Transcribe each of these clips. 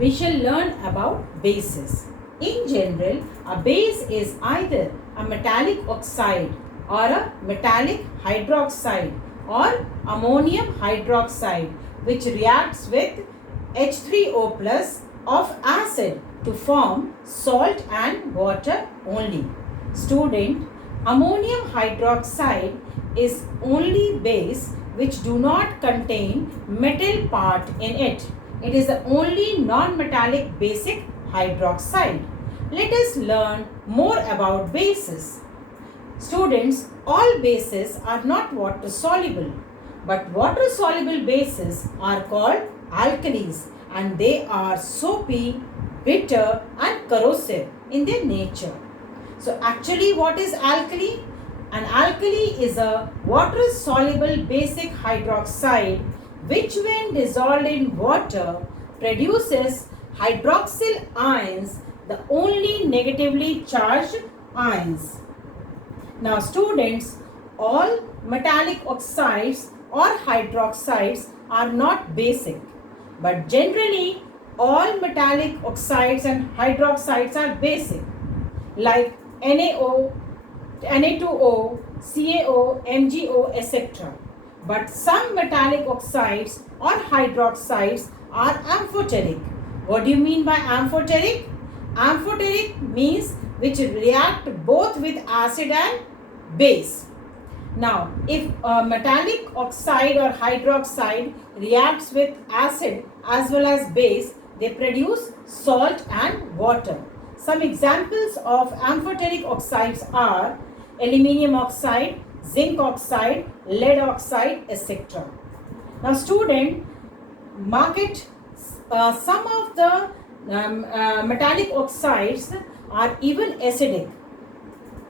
we shall learn about bases. In general, a base is either a metallic oxide or a metallic hydroxide or ammonium hydroxide which reacts with H3O plus of acid to form salt and water only. Student, ammonium hydroxide is only base which do not contain metal part in it. It is the only non-metallic basic hydroxide. Let us learn more about bases. Students, all bases are not water soluble, but water soluble bases are called alkalis and they are soapy, bitter and corrosive in their nature. So actually what is alkali? An alkali is a water soluble basic hydroxide which when dissolved in water produces hydroxyl ions, the only negatively charged ions. Now students, all metallic oxides or hydroxides are not basic, but generally all metallic oxides and hydroxides are basic, like NaO, Na2O, CaO, MgO, etc. But some metallic oxides or hydroxides are amphoteric. What do you mean by amphoteric? Amphoteric means which react both with acid and base. Now, if a metallic oxide or hydroxide reacts with acid as well as base, they produce salt and water. Some examples of amphoteric oxides are aluminium oxide, zinc oxide, lead oxide, etc. Now, student, market some of the metallic oxides are even acidic.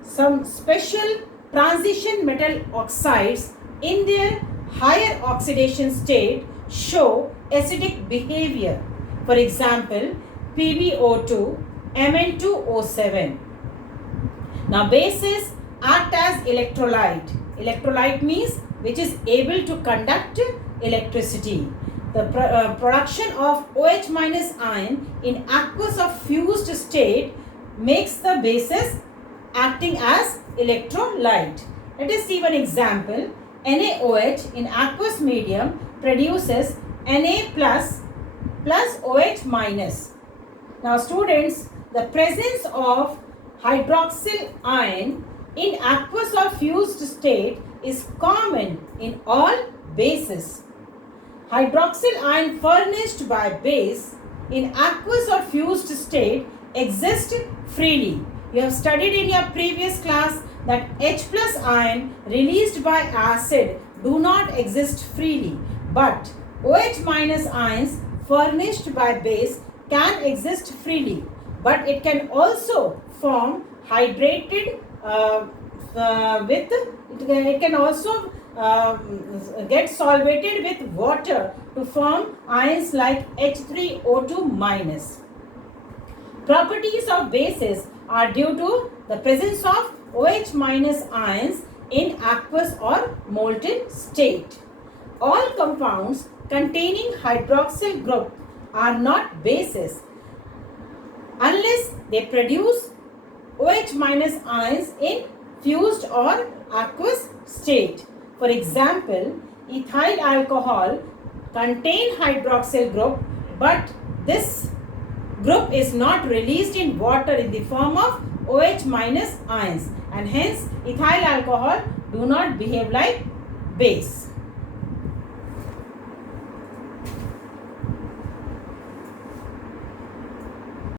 Some special transition metal oxides in their higher oxidation state show acidic behavior. For example, PbO2, Mn2O7. Now bases act as electrolyte. Electrolyte means which is able to conduct electricity. The production of OH minus ion in aqueous or fused state makes the bases acting as electrolyte. Let us see one example. NaOH in aqueous medium produces Na plus OH minus. Now students, the presence of hydroxyl ion in aqueous or fused state is common in all bases. Hydroxyl ion furnished by base in aqueous or fused state exist freely. You have studied in your previous class that H plus ion released by acid do not exist freely, but OH minus ions furnished by base can exist freely, but it can also form hydrated it can also get solvated with water to form ions like H3O2 minus. Properties of bases are due to the presence of OH minus ions in aqueous or molten state. All compounds containing hydroxyl group are not bases unless they produce OH minus ions in fused or aqueous state. For example, ethyl alcohol contain hydroxyl group, but this group is not released in water in the form of OH minus ions, and hence ethyl alcohol do not behave like base.